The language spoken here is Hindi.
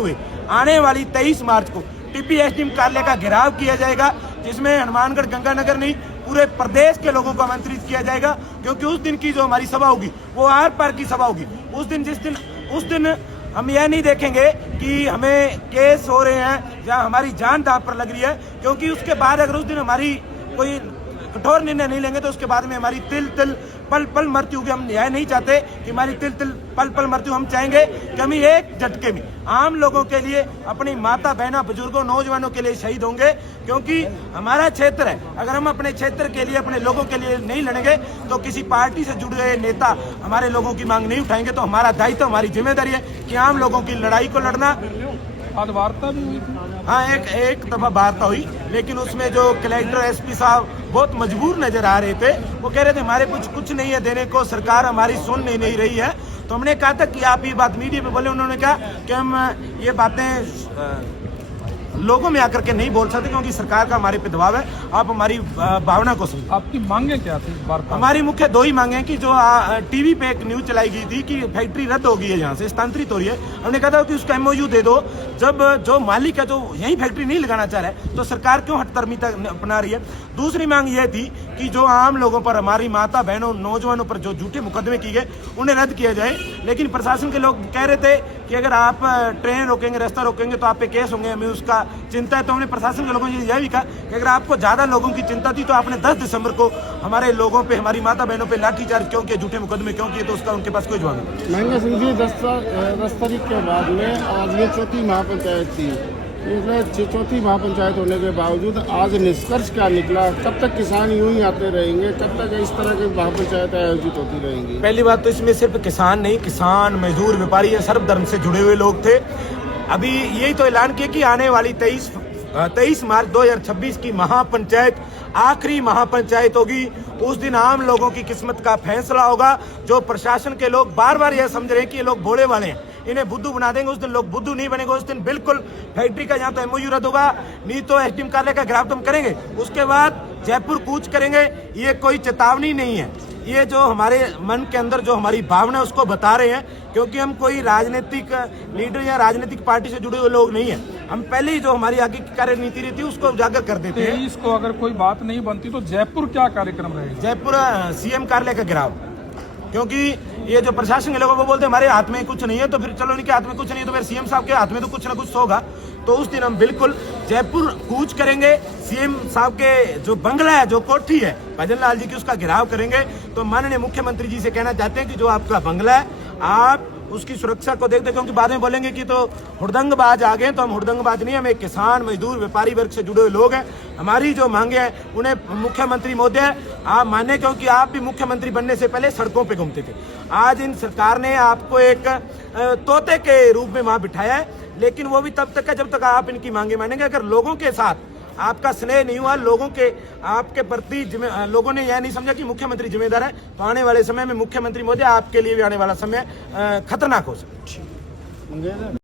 हुए आने वाली 23 मार्च को टीपी एसडीएम कार्यालय का घेराव किया जाएगा, जिसमें हनुमानगढ़ गंगानगर नहीं पूरे प्रदेश के लोगों को आमंत्रित किया जाएगा। क्योंकि उस दिन की जो हमारी सभा होगी वो आर पार की सभा होगी। उस दिन हम यह नहीं देखेंगे कि हमें केस हो रहे हैं या हमारी जान दांव पर लग रही है, क्योंकि उसके बाद अगर उस दिन हमारी कोई कठोर निर्णय नहीं लेंगे तो उसके बाद में हमारी तिल तिल पल पल मृत्यु होगी। हम यह नहीं चाहते कि हमारी तिल तिल पल पल मृत्यु, हम चाहेंगे कि हम एक झटके में आम लोगों के लिए, अपनी माता बहनों बुजुर्गों नौजवानों के लिए शहीद होंगे। क्योंकि हमारा क्षेत्र है, अगर हम अपने क्षेत्र के लिए अपने लोगों के लिए नहीं लड़ेंगे तो किसी पार्टी से जुड़े हुए नेता हमारे लोगों की मांग नहीं उठाएंगे। तो हमारा दायित्व, हमारी जिम्मेदारी है कि आम लोगों की लड़ाई को लड़ना। आज वार्ता भी हुई थी। हाँ, एक दफा वार्ता हुई, लेकिन उसमें जो कलेक्टर एसपी साहब बहुत मजबूर नजर आ रहे थे। वो कह रहे थे हमारे कुछ नहीं है देने को, सरकार हमारी सुन नहीं रही है। तो हमने कहा था कि आप ये बात मीडिया पे बोले। उन्होंने कहा कि हम ये बातें लोगों में आकर के नहीं बोल सकते क्योंकि सरकार का हमारे पे दबाव है, आप हमारी भावना को समझें। आपकी मांगे क्या थी वार्ता? हमारी मुख्य दो ही मांगे हैं कि जो टीवी पे एक न्यूज चलाई गई थी कि फैक्ट्री रद्द हो गई है, यहाँ से स्थानांतरित हो रही है। हमने कहा था कि उसका एमओयू दे दो। जब जो मालिक है जो यही फैक्ट्री नहीं लगाना चाह रहा है तो सरकार क्यों हठधर्मिता अपना रही है। दूसरी मांग यह थी कि जो आम लोगों पर, हमारी माता बहनों नौजवानों पर जो झूठे मुकदमे किए गए उन्हें रद्द किया जाए। लेकिन प्रशासन के लोग कह रहे थे कि अगर आप ट्रेन रोकेंगे, रास्ता रोकेंगे तो आप पे केस होंगे, हमें उसका चिंता है। तो हमने प्रशासन के लोगों ने यह भी कहा कि अगर आपको ज्यादा लोगों की चिंता थी तो आपने 10 दिसंबर को हमारे लोगों पे, हमारी माता बहनों पे लाठीचार्ज क्यों किया, झूठे मुकदमे क्यों किए, तो उसका उनके पास कोई जवाब नहीं। महंगा सिंह जी, 10 तारीख के बाद में आज ये चौथी महापंचायत थी। इसमें चौथी महापंचायत होने के बावजूद आज निष्कर्ष क्या निकला? कब तक किसान यूं ही आते रहेंगे? कब तक इस तरह की महापंचायत आयोजित होती रहेंगी? पहली बात तो इसमें सिर्फ किसान नहीं, किसान, मजदूर, व्यापारी, सर्व धर्म से जुड़े हुए लोग थे। अभी यही तो ऐलान किया कि आने वाली 23 मार्च 2026 की महापंचायत आखिरी महापंचायत होगी। उस दिन आम लोगों की किस्मत का फैसला होगा। जो प्रशासन के लोग बार बार यह समझ रहे हैं कि ये लोग भोले वाले हैं, इन्हें बुद्धू बना देंगे, उस दिन लोग बुद्धू नहीं बनेंगे। उस दिन बिल्कुल फैक्ट्री का यहाँ तो एमओयू रद्द होगा, नहीं तो एसडीएम कार्यालय का घेराव तो हम करेंगे। उसके बाद जयपुर कूच करेंगे। ये कोई चेतावनी नहीं है, ये जो हमारे मन के अंदर जो हमारी भावना है उसको बता रहे हैं। क्योंकि हम कोई राजनीतिक लीडर या राजनीतिक पार्टी से जुड़े हुए लोग नहीं हैं। हम पहले ही जो हमारी आगे की कार्यनीति रहती है उसको उजागर कर देते हैं। 23 को अगर कोई बात नहीं बनती तो जयपुर क्या कार्यक्रम रहेगा? जयपुर सीएम कार्यालय का घेराव। क्योंकि ये जो प्रशासन के लोगों को बोलते हैं हमारे हाथ में कुछ नहीं है, तो फिर चलो इनके हाथ में कुछ नहीं है तो फिर सीएम साहब के हाथ में तो कुछ ना कुछ होगा। तो उस दिन हम बिल्कुल जयपुर कूच करेंगे। सीएम साहब के जो बंगला है, जो कोठी है भजन लाल जी की, उसका घेराव करेंगे। तो माननीय मुख्यमंत्री जी से कहना चाहते हैं कि जो आपका बंगला है आप उसकी सुरक्षा को देखते, क्योंकि बाद में बोलेंगे कि तो हुड़दंगबाज आ गए। तो हम हुड़दंगबाज नहीं, हम एक किसान, मजदूर, व्यापारी वर्ग से जुड़े हुए लोग हैं। हमारी जो मांगे हैं उन्हें मुख्यमंत्री महोदय आप माने, क्योंकि आप भी मुख्यमंत्री बनने से पहले सड़कों पे घूमते थे। आज इन सरकार ने आपको एक तोते के रूप में वहां बिठाया है, लेकिन वो भी तब तक है जब तक आप इनकी मांगे मानेंगे। अगर लोगों के साथ आपका स्नेह नहीं हुआ, लोगों के आपके प्रति लोगों ने यह नहीं समझा कि मुख्यमंत्री जिम्मेदार है, तो आने वाले समय में मुख्यमंत्री महोदय आपके लिए भी आने वाला समय खतरनाक हो सकता है।